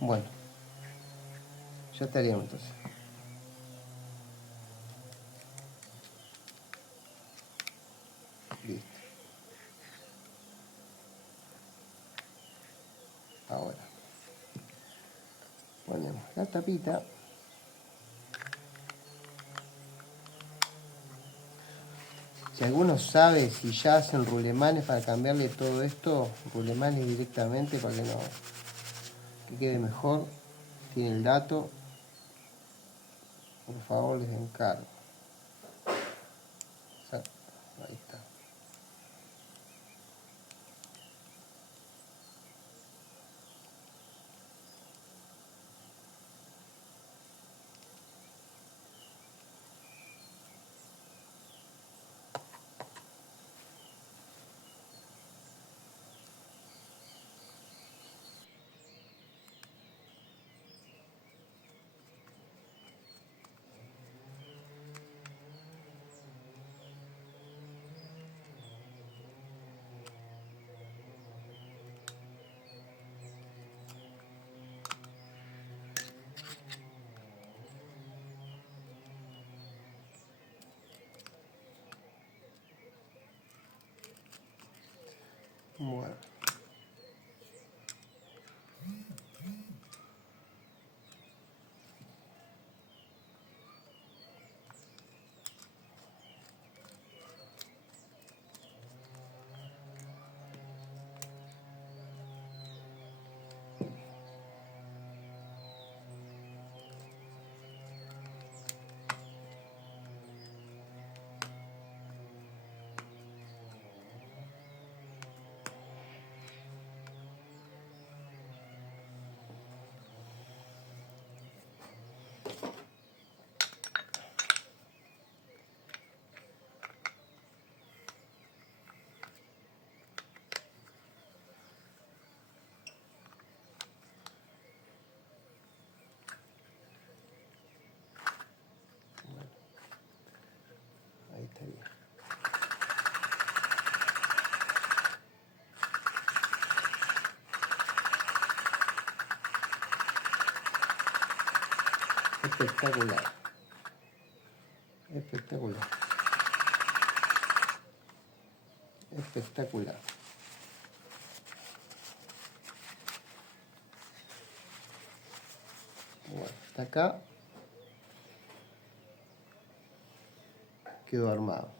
Bueno, ya estaríamos entonces. Listo. Ahora ponemos la tapita. Si alguno sabe si ya hacen rulemanes para cambiarle todo esto, rulemanes directamente para que no que quede mejor, tiene el dato, por favor les encargo. Ahí está. Bueno. Ahí está bien. Espectacular. Espectacular. Espectacular. Bueno, hasta acá quedó armado.